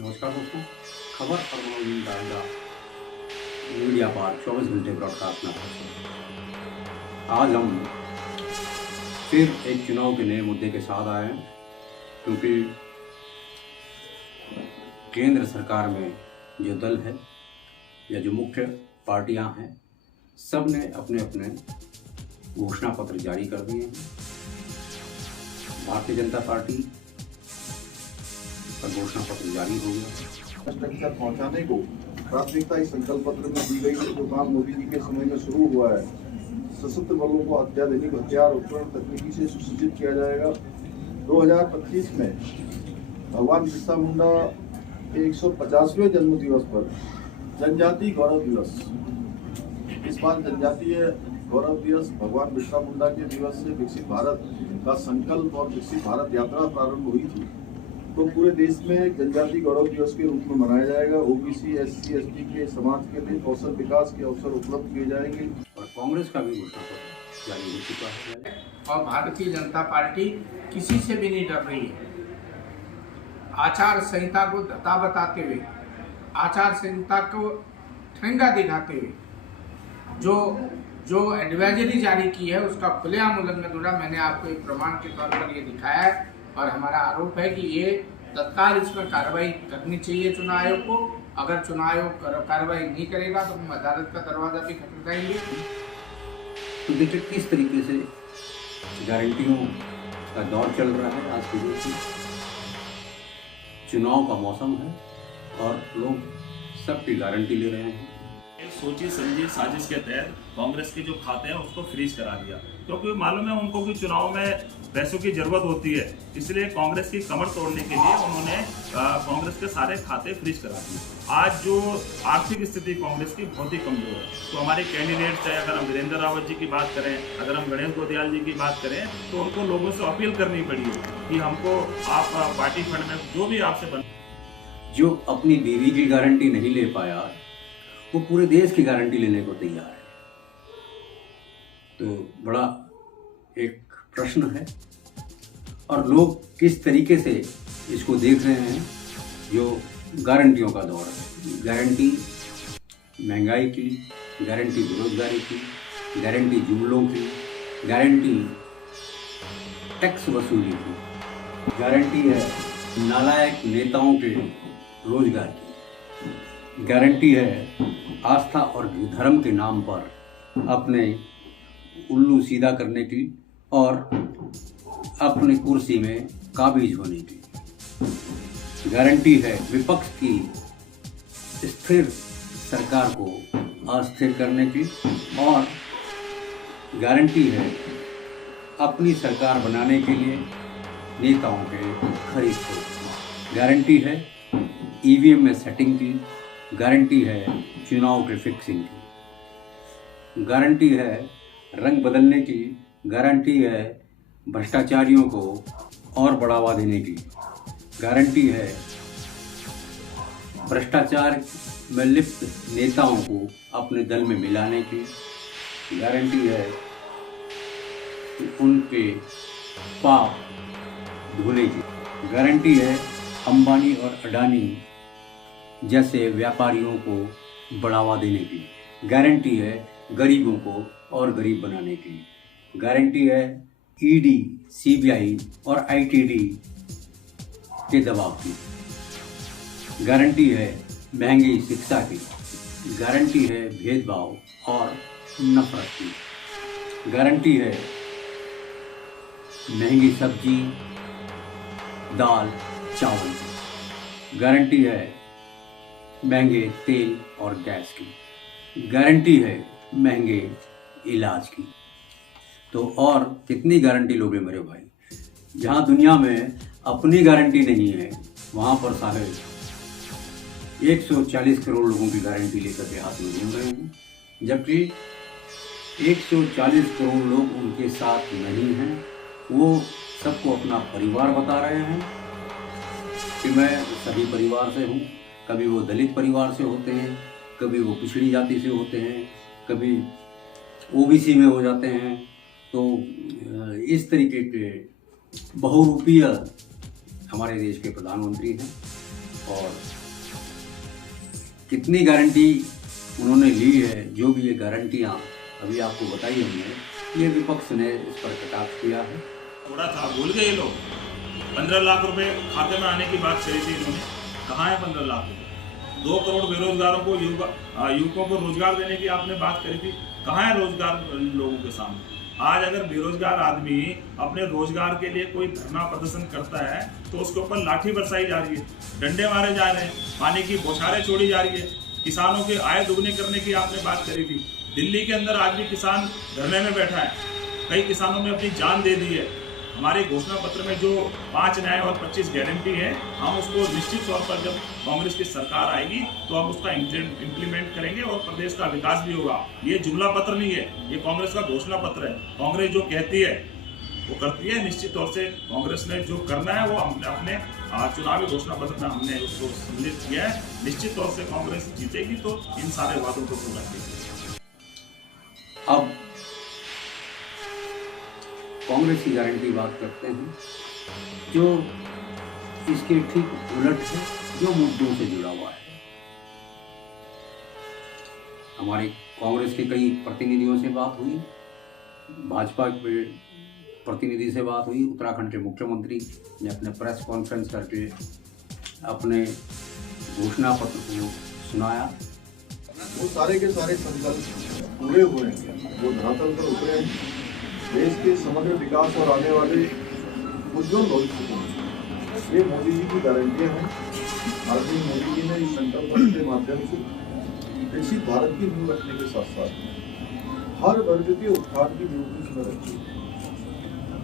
नमस्कार दोस्तों, खबर और मनोरंजन का अड्डा मीडिया पार्क 24 घंटे ब्रॉडकास्ट में आपका स्वागत है। आज हम फिर एक चुनाव के नए मुद्दे के साथ आए हैं, क्योंकि केंद्र सरकार में जो दल है या जो मुख्य पार्टियां हैं, सब ने अपने अपने घोषणा पत्र जारी कर दिए हैं। भारतीय जनता पार्टी का घोषणा पत्र जारी हो गया। तक पहुंचाने को प्राथमिकता इस संकल्प पत्र में दी गई है, जो काम मोदी जी के समय में शुरू हुआ है। सशस्त्र बलों को अत्याधुनिक हथियार उपकरण तकनीकी से सुसज्जित किया जाएगा। 2025 में भगवान बिरसा मुंडा के 150वें जन्म दिवस पर जनजातीय गौरव दिवस, इस बार जनजातीय गौरव दिवस भगवान बिरसा मुंडा के दिवस से विकसित भारत का संकल्प और विकसित भारत यात्रा प्रारंभ हुई थी, तो पूरे देश में जनजातीय गौरव दिवस के रूप में मनाया जाएगा। ओबीसी, एससी, एसटी के समाज के लिए कौशल विकास के अवसर उपलब्ध किए जाएंगे। और कांग्रेस का भी घोषणा पत्र जारी हो चुका है। और भारतीय जनता पार्टी किसी से भी नहीं डर रही है। आचार संहिता को धता बताते हुए, आचार संहिता को ठेंगा दिखाते हुए जो एडवाइजरी जारी की है, उसका खुलेआम उल्लंघन हो रहा। मैंने आपको एक प्रमाण के तौर पर ये दिखाया है और हमारा आरोप है कि ये तत्काल इसमें कार्रवाई करनी चाहिए चुनाव आयोग को। अगर चुनाव आयोग कार्रवाई नहीं करेगा तो हम अदालत का दरवाजा भी खटखटाएंगे। तो देखिए किस तरीके से गारंटियों का दौर चल रहा है। आज के दिन चुनाव का मौसम है और लोग सबकी गारंटी ले रहे हैं। सोची समझी साजिश के तहत कांग्रेस के जो खाते हैं उसको फ्रीज करा दिया, क्योंकि मालूम है उनको कि चुनाव में पैसों की जरूरत होती है। इसलिए कांग्रेस की कमर तोड़ने के लिए उन्होंने कांग्रेस के सारे खाते फ्रीज करा दिए। आज जो आर्थिक स्थिति कांग्रेस की बहुत ही कमजोर है, तो हमारे कैंडिडेट चाहे अगर हम वीरेंद्र रावत जी की बात करें, अगर हम गणेश गोदयाल जी की बात करें, तो उनको लोगों से अपील करनी पड़ी कि हमको आप पार्टी फंड में जो भी आपसे बन, जो अपनी बीवी की गारंटी नहीं ले पाया वो पूरे देश की गारंटी लेने को तैयार है। तो बड़ा एक प्रश्न है और लोग किस तरीके से इसको देख रहे हैं। जो गारंटियों का दौर है, गारंटी महंगाई की, गारंटी बेरोजगारी की, गारंटी जुमलों की, गारंटी टैक्स वसूली की, गारंटी है नालायक नेताओं के रोजगार की, गारंटी है आस्था और धर्म के नाम पर अपने उल्लू सीधा करने की और अपनी कुर्सी में काबिज होने की, गारंटी है विपक्ष की स्थिर सरकार को अस्थिर करने की, और गारंटी है अपनी सरकार बनाने के लिए नेताओं के खरीद को, गारंटी है ईवीएम में सेटिंग की, गारंटी है चुनाव के फिक्सिंग की, गारंटी है रंग बदलने की, गारंटी है भ्रष्टाचारियों को और बढ़ावा देने की, गारंटी है भ्रष्टाचार में लिप्त नेताओं को अपने दल में मिलाने की, गारंटी है उनके पाप धोने की, गारंटी है अंबानी और अडानी जैसे व्यापारियों को बढ़ावा देने की, गारंटी है गरीबों को और गरीब बनाने की, गारंटी है ईडी, सीबीआई और आईटीडी के दबाव की, गारंटी है महंगी शिक्षा की, गारंटी है भेदभाव और नफरत की, गारंटी है महंगी सब्जी, दाल, चावल की, गारंटी है महंगे तेल और गैस की, गारंटी है महंगे इलाज की। तो और कितनी गारंटी लोगे मेरे भाई। जहाँ दुनिया में अपनी गारंटी नहीं है, वहाँ पर सारे 140 करोड़ लोगों की गारंटी लेकर के हाथ में घूम रहे हैं, जबकि 140 करोड़ लोग उनके साथ नहीं हैं। वो सबको अपना परिवार बता रहे हैं कि मैं सभी परिवार से हूँ। कभी वो दलित परिवार से होते हैं, कभी वो पिछड़ी जाति से होते हैं, कभी ओबीसी में हो जाते हैं। तो इस तरीके के बहुरूपीय हमारे देश के प्रधानमंत्री हैं और कितनी गारंटी उन्होंने ली है, जो भी ये गारंटियाँ अभी आपको बताई हमने, ये विपक्ष ने इस पर कटाक्ष किया है। थोड़ा था, भूल गए ये लोग। 15 लाख रुपए खाते में आने की बात करी थी इन्होंने, कहाँ है 15 लाख रुपए? 2 करोड़ बेरोजगारों को, युवकों को रोजगार देने की आपने बात करी थी, कहाँ है रोजगार लोगों के सामने? आज अगर बेरोजगार आदमी अपने रोजगार के लिए कोई धरना प्रदर्शन करता है तो उसके ऊपर लाठी बरसाई जा रही है, डंडे मारे जा रहे हैं, पानी की बौछारें छोड़ी जा रही है। किसानों के आय दुगने करने की आपने बात करी थी। दिल्ली के अंदर आज भी किसान धरने में बैठा है, कई किसानों ने अपनी जान दे दी है। हमारे घोषणा पत्र में जो 5 न्याय और 25 गारंटी है, हम उसको निश्चित तौर पर जब कांग्रेस की सरकार आएगी तो हम उसका इम्प्लीमेंट करेंगे और प्रदेश का विकास भी होगा। ये जुमला पत्र नहीं है, ये कांग्रेस का घोषणा पत्र है। कांग्रेस जो कहती है वो करती है। निश्चित तौर से कांग्रेस ने जो करना है वो हमने अपने चुनावी घोषणा पत्र में हमने उसको सम्मिलित किया है। निश्चित तौर से कांग्रेस जीतेगी तो इन सारे वादों को पूरा करेगी। अब कांग्रेस की गारंटी बात करते हैं, जो इसके ठीक उलट है, जो मुद्दों से जुड़ा हुआ है। हमारे कांग्रेस के कई प्रतिनिधियों से बात हुई, भाजपा के प्रतिनिधि से बात हुई, उत्तराखंड के मुख्यमंत्री ने अपने प्रेस कॉन्फ्रेंस करके अपने घोषणा पत्र को सुनाया। वो सारे के सारे संकल्प पूरे हुए हैं, वो धरातल पर उतरे हैं। देश के समग्र विकास और आने वाले उज्जवल भविष्य को ये मोदी जी की गारंटियां हैं। आदरणीय मोदी जी ने इस संकल्प पत्र के माध्यम से विकसित भारत की नींव रखने के साथ साथ हर वर्ग के उत्थान की नींव उसमें रखी है।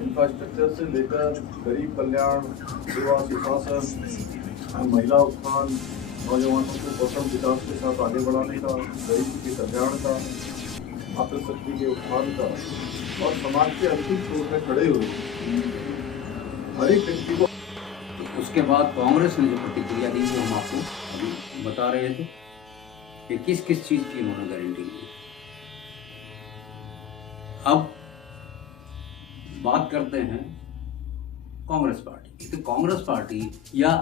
इंफ्रास्ट्रक्चर से लेकर गरीब कल्याण, सेवा सुशासन, महिला उत्थान, नौजवानों को कौशल विकास के साथ आगे बढ़ाने का, गरीब के कल्याण का, मातृशक्ति के उत्थान का और समाज के अंतिम छोर में खड़े हुए हर एक व्यक्ति को। तो उसके बाद कांग्रेस ने जो प्रतिक्रिया दी वो हम आपको अभी बता रहे थे कि किस किस चीज की उन्होंने गारंटी दी। अब बात करते हैं कांग्रेस पार्टी की। तो कांग्रेस पार्टी या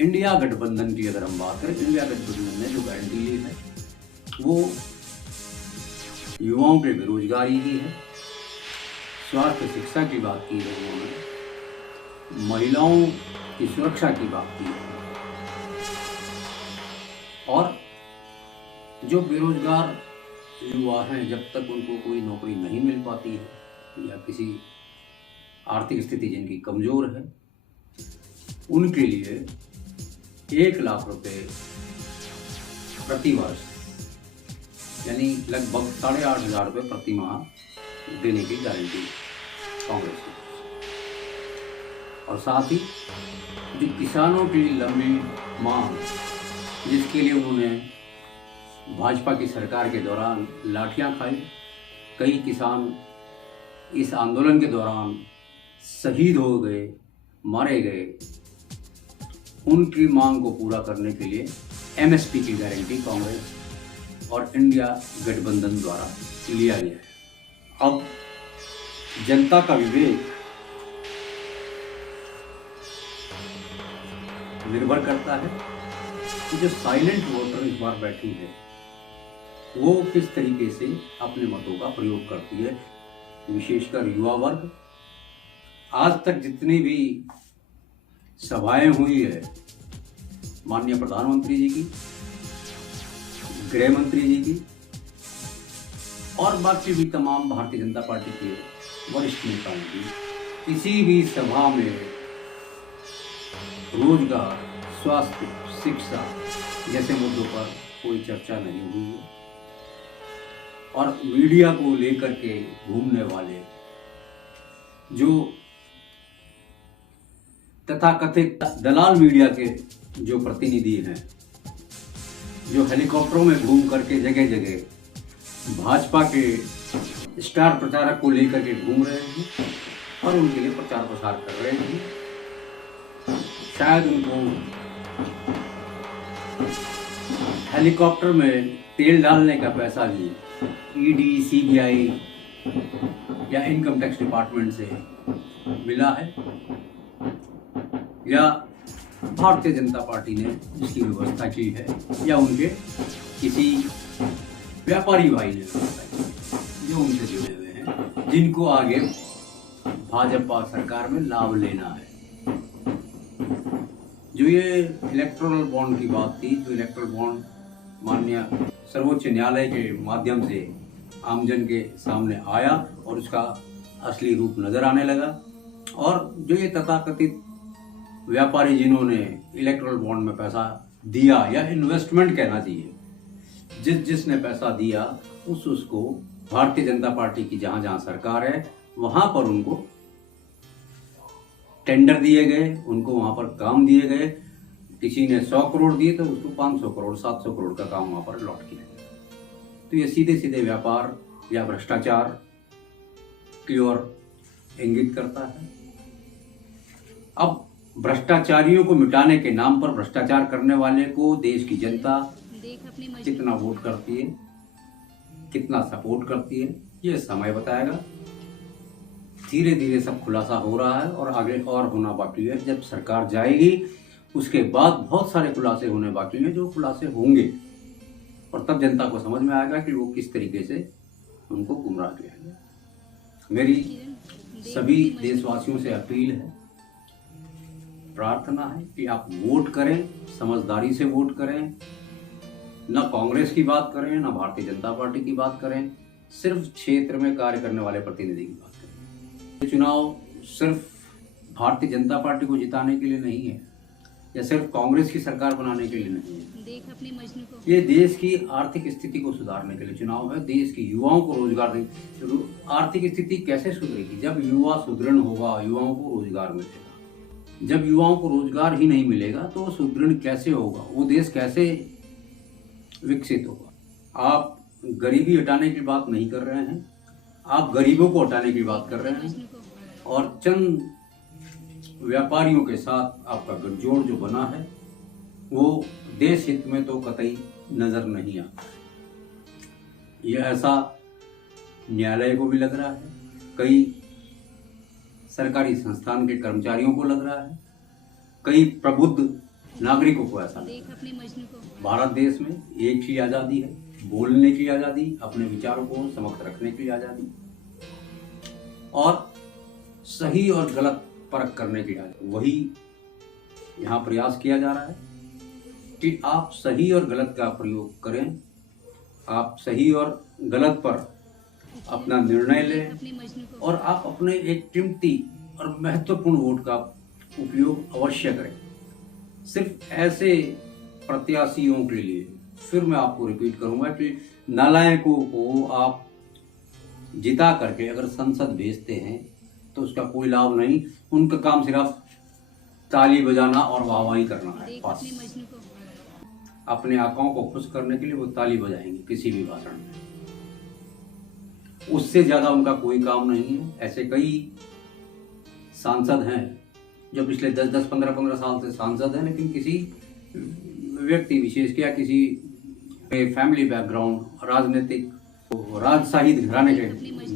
इंडिया गठबंधन की अगर हम बात करें, इंडिया गठबंधन ने जो गारंटी ली है वो युवाओं के बेरोजगारी की है, स्वास्थ्य शिक्षा की बात की है उन्होंने, महिलाओं की सुरक्षा की बात की है, और जो बेरोजगार युवा हैं जब तक उनको कोई नौकरी नहीं मिल पाती है या किसी आर्थिक स्थिति जिनकी कमजोर है, उनके लिए 1 लाख रुपए प्रति वर्ष यानी लगभग 8,500 रुपये प्रति माह देने की गारंटी कांग्रेस की। और साथ ही जो किसानों की लंबी मांग, जिसके लिए उन्होंने भाजपा की सरकार के दौरान लाठियां खाई, कई किसान इस आंदोलन के दौरान शहीद हो गए, मारे गए, उनकी मांग को पूरा करने के लिए एमएसपी की गारंटी कांग्रेस और इंडिया गठबंधन द्वारा लिया गया है। अब जनता का विवेक निर्भर करता है कि जो साइलेंट वोटर इस बार बैठी है वो किस तरीके से अपने मतों का प्रयोग करती है, विशेषकर युवा वर्ग। आज तक जितनी भी सभाएं हुई है माननीय प्रधानमंत्री जी की, गृह मंत्री जी की और बाकी भी तमाम भारतीय जनता पार्टी के वरिष्ठ नेताओं की, किसी भी सभा में रोजगार, स्वास्थ्य, शिक्षा जैसे मुद्दों पर कोई चर्चा नहीं हुई है। और मीडिया को लेकर के घूमने वाले जो तथाकथित दलाल मीडिया के जो प्रतिनिधि हैं, जो हेलीकॉप्टरों में घूम करके जगह जगह भाजपा के स्टार प्रचारक को लेकर के घूम रहे हैं और उनके लिए प्रचार प्रसार कर रहे हैं, शायद उनको हेलीकॉप्टर में तेल डालने का पैसा भी ईडी, सीबीआई या इनकम टैक्स डिपार्टमेंट से मिला है, या भारतीय जनता पार्टी ने इसकी व्यवस्था की है या उनके किसी व्यापारी भाई ने व्यवस्था की है जो उनसे जुड़े हुए हैं, जिनको आगे भाजपा सरकार में लाभ लेना है। जो ये इलेक्टोरल बॉन्ड की बात थी, जो इलेक्टोरल बॉन्ड माननीय सर्वोच्च न्यायालय के माध्यम से आमजन के सामने आया और उसका असली रूप नजर आने लगा, और जो ये तथाकथित व्यापारी जिन्होंने इलेक्टोरल बॉन्ड में पैसा दिया या इन्वेस्टमेंट कहना चाहिए, जिसने पैसा दिया उसको भारतीय जनता पार्टी की जहां जहां सरकार है वहां पर उनको टेंडर दिए गए, उनको वहां पर काम दिए गए। किसी ने 100 करोड़ दिए तो उसको 500 करोड़ 700 करोड़ का काम वहां पर लौट किया गया। तो ये सीधे सीधे व्यापार या भ्रष्टाचार की ओर इंगित करता है। अब भ्रष्टाचारियों को मिटाने के नाम पर भ्रष्टाचार करने वाले को देश की जनता कितना वोट करती है, कितना सपोर्ट करती है, ये समय बताएगा। धीरे धीरे सब खुलासा हो रहा है और आगे और होना बाकी है। जब सरकार जाएगी उसके बाद बहुत सारे खुलासे होने बाकी हैं, जो खुलासे होंगे, और तब जनता को समझ में आएगा कि वो किस तरीके से उनको गुमराह किया गया। मेरी सभी देशवासियों से अपील है, प्रार्थना है कि आप वोट करें, समझदारी से वोट करें, न कांग्रेस की बात करें न भारतीय जनता पार्टी की बात करें, सिर्फ क्षेत्र में कार्य करने वाले प्रतिनिधि की बात करें। ये चुनाव सिर्फ भारतीय जनता पार्टी को जिताने के लिए नहीं है या सिर्फ कांग्रेस की सरकार बनाने के लिए नहीं है। ये देश की आर्थिक स्थिति को सुधारने के लिए चुनाव है। देश के युवाओं को रोजगार देने। आर्थिक स्थिति कैसे सुधरेगी? जब युवा सुदृढ़ होगा, युवाओं को रोजगार मिलेगा। जब युवाओं को रोजगार ही नहीं मिलेगा तो सुदृढ़ कैसे होगा, वो देश कैसे विकसित होगा? आप गरीबी हटाने की बात नहीं कर रहे हैं, आप गरीबों को हटाने की बात कर रहे हैं, और चंद व्यापारियों के साथ आपका गठजोड़ जो बना है वो देश हित में तो कतई नजर नहीं आता। यह ऐसा न्यायालय को भी लग रहा है, कई सरकारी संस्थान के कर्मचारियों को लग रहा है, कई प्रबुद्ध नागरिकों को ऐसा लगता है। भारत देश में एक ही आज़ादी है, बोलने की आज़ादी, अपने विचारों को समक्ष रखने की आज़ादी, और सही और गलत परख करने की आज़ादी। वही यहाँ प्रयास किया जा रहा है कि आप सही और गलत का प्रयोग करें, आप सही और गलत पर अपना निर्णय लें, और आप अपने एक कीमती और महत्वपूर्ण वोट का उपयोग अवश्य करें। सिर्फ ऐसे प्रत्याशियों के लिए, फिर मैं आपको रिपीट करूंगा कि नालायकों को आप जिता करके अगर संसद भेजते हैं तो उसका कोई लाभ नहीं। उनका काम सिर्फ ताली बजाना और वाहवाही करना है, बस। अपने आकाओं को खुश करने के लिए वो ताली बजाएंगे किसी भी भाषण में, उससे ज्यादा उनका कोई काम नहीं है। ऐसे कई सांसद हैं जो पिछले 10-10, 15-15 साल से सांसद हैं, लेकिन किसी व्यक्ति विशेष या किसी फैमिली बैकग्राउंड, राजनीतिक राजशाही घराने के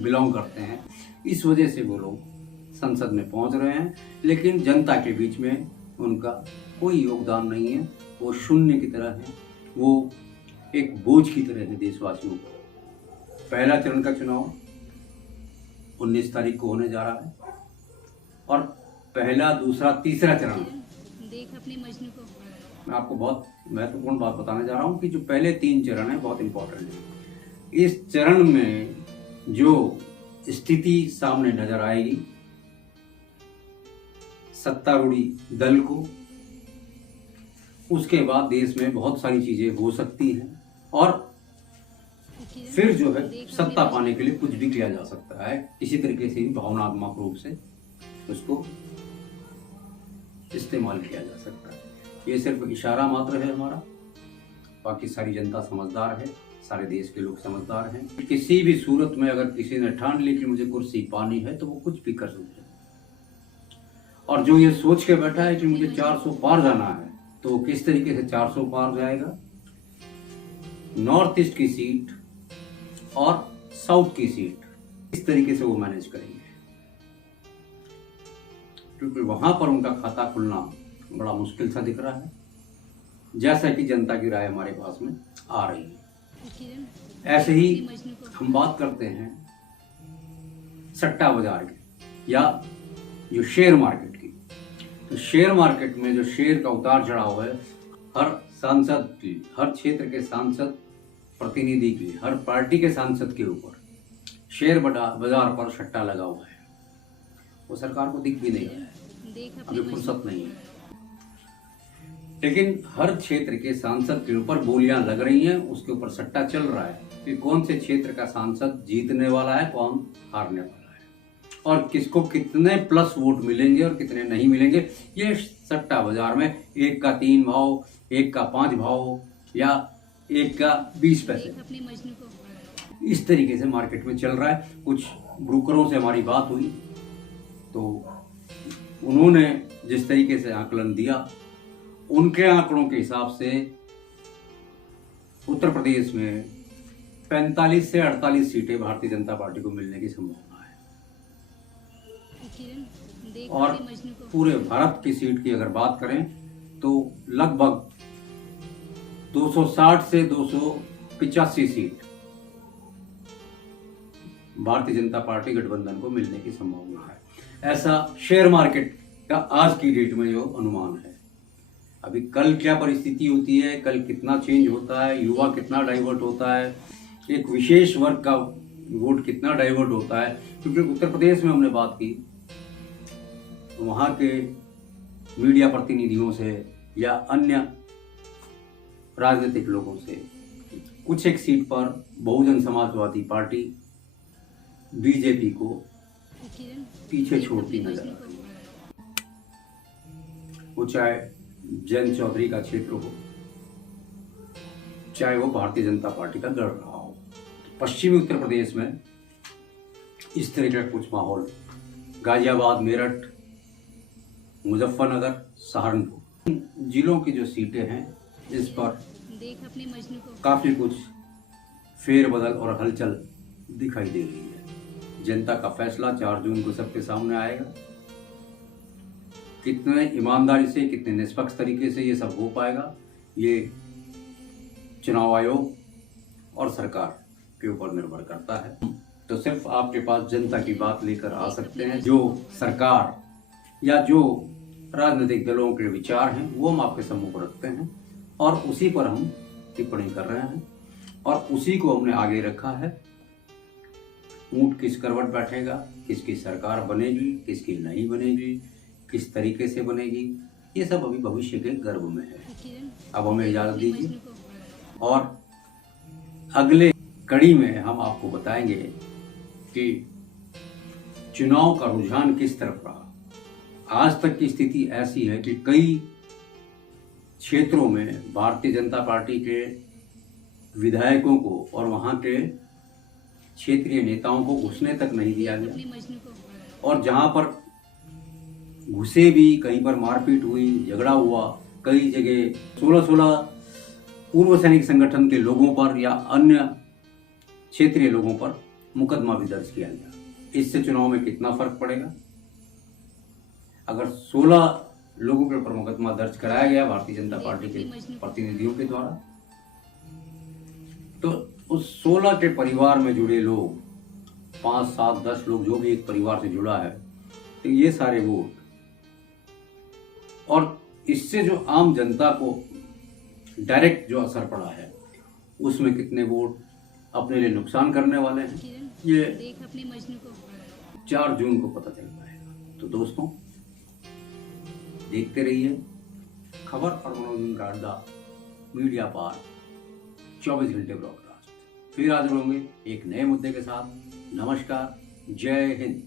बिलोंग करते हैं, इस वजह से वो लोग संसद में पहुंच रहे हैं, लेकिन जनता के बीच में उनका कोई योगदान नहीं है। वो शून्य की तरह है, वो एक बोझ की तरह है देशवासियों को। पहला चरण का चुनाव 19 तारीख को होने जा रहा है, और पहला, दूसरा, तीसरा चरण। मैं आपको बहुत महत्वपूर्ण बात बताने जा रहा हूँ कि जो पहले 3 चरण है बहुत इंपॉर्टेंट है। इस चरण में जो स्थिति सामने नजर आएगी सत्तारूढ़ी दल को, उसके बाद देश में बहुत सारी चीजें हो सकती हैं, और फिर जो है सत्ता पाने के लिए कुछ भी किया जा सकता है। इसी तरीके से भावनात्मक रूप से उसको इस्तेमाल किया जा सकता है। ये सिर्फ इशारा मात्र है हमारा, बाकी सारी जनता समझदार है, सारे देश के लोग समझदार हैं। किसी भी सूरत में अगर किसी ने ठान ली कि मुझे कुर्सी पानी है तो वो कुछ भी कर सकते हैं, और जो ये सोच के बैठा है कि मुझे 400 पार जाना है तो वो किस तरीके से 400 पार जाएगा। नॉर्थ ईस्ट की सीट और साउथ की सीट इस तरीके से वो मैनेज करेंगे, क्योंकि वहां पर उनका खाता खुलना बड़ा मुश्किल सा दिख रहा है, जैसा कि जनता की राय हमारे पास में आ रही है। ऐसे ही हम बात करते हैं सट्टा बाजार की या जो शेयर मार्केट की। तो शेयर मार्केट में जो शेयर का उतार चढ़ाव है, हर सांसद की, हर क्षेत्र के सांसद प्रतिनिधि की, हर पार्टी के सांसद के ऊपर शेयर बाजार पर सट्टा लगा हुआ है। वो सरकार को दिख भी नहीं है, अभी फुर्सत नहीं है, लेकिन हर क्षेत्र के सांसद के ऊपर बोलियां लग रही हैं, उसके ऊपर सट्टा चल रहा है कि कौन से क्षेत्र का सांसद जीतने वाला है, कौन हारने वाला है, और किसको कितने प्लस वोट मिलेंगे और कितने नहीं मिलेंगे। ये सट्टा बाजार में एक का 3 भाव, एक का 5 भाव या एक का 20 पैसे, इस तरीके से मार्केट में चल रहा है। कुछ ब्रोकरों से हमारी बात हुई तो उन्होंने जिस तरीके से आकलन दिया, उनके आंकड़ों के हिसाब से उत्तर प्रदेश में 45 से 48 सीटें भारतीय जनता पार्टी को मिलने की संभावना है। और पूरे भारत की सीट की अगर बात करें तो लगभग 260 से 285 सीट भारतीय जनता पार्टी गठबंधन को मिलने की संभावना है। ऐसा शेयर मार्केट का आज की डेट में जो अनुमान है। अभी कल क्या परिस्थिति होती है, कल कितना चेंज होता है, युवा कितना डाइवर्ट होता है, एक विशेष वर्ग का वोट कितना डाइवर्ट होता है, क्योंकि उत्तर प्रदेश में हमने बात की तो वहाँ के मीडिया प्रतिनिधियों से या अन्य राजनीतिक लोगों से कुछ एक सीट पर बहुजन समाजवादी पार्टी बीजेपी को पीछे छोड़ती नजर आ रही है। वो चाहे जैन चौधरी का क्षेत्र हो, चाहे वो भारतीय जनता पार्टी का गढ़ रहा हो। पश्चिमी उत्तर प्रदेश में इस तरह का कुछ माहौल, गाजियाबाद, मेरठ, मुजफ्फरनगर, सहारनपुर जिलों की जो सीटें हैं, इस पर काफी कुछ फेरबदल और हलचल दिखाई दे रही है। जनता का फैसला 4 जून को सबके सामने आएगा। कितने ईमानदारी से, कितने निष्पक्ष तरीके से ये सब हो पाएगा, ये चुनाव आयोग और सरकार के ऊपर निर्भर करता है। तो सिर्फ आपके पास जनता की बात लेकर आ सकते हैं। जो सरकार या जो राजनीतिक दलों के विचार हैं वो हम आपके सम्मुख रखते हैं और उसी पर हम टिप्पणी कर रहे हैं और उसी को हमने आगे रखा है। ऊंट किस करवट बैठेगा, किसकी सरकार बनेगी, किसकी नहीं बनेगी, किस तरीके से बनेगी, ये सब अभी भविष्य के गर्भ में है। अब हमें इजाजत दीजिए और अगले कड़ी में हम आपको बताएंगे कि चुनाव का रुझान किस तरफ रहा। आज तक की स्थिति ऐसी है कि कई क्षेत्रों में भारतीय जनता पार्टी के विधायकों को और वहां के क्षेत्रीय नेताओं को घुसने तक नहीं दिया गया, और जहां पर घुसे भी कहीं पर मारपीट हुई, झगड़ा हुआ, कई जगह 16 पूर्व सैनिक संगठन के लोगों पर या अन्य क्षेत्रीय लोगों पर मुकदमा भी दर्ज किया गया। इससे चुनाव में कितना फर्क पड़ेगा? अगर 16 लोगों के ऊपर मुकदमा दर्ज कराया गया भारतीय जनता पार्टी के प्रतिनिधियों के द्वारा, तो उस 16 के परिवार में जुड़े लोग, 5, 7, 10 लोग, जो भी एक परिवार से जुड़ा है, तो ये सारे वोट, और इससे जो आम जनता को डायरेक्ट जो असर पड़ा है उसमें कितने वोट अपने लिए नुकसान करने वाले हैं, ये 4 जून को पता चल पाएगा। तो दोस्तों, देखते रहिए खबर और मनोरंजन का अड्डा मीडिया पार 24 घंटे ब्रॉडकास्ट। फिर हाजिर होंगे एक नए मुद्दे के साथ। नमस्कार, जय हिंद।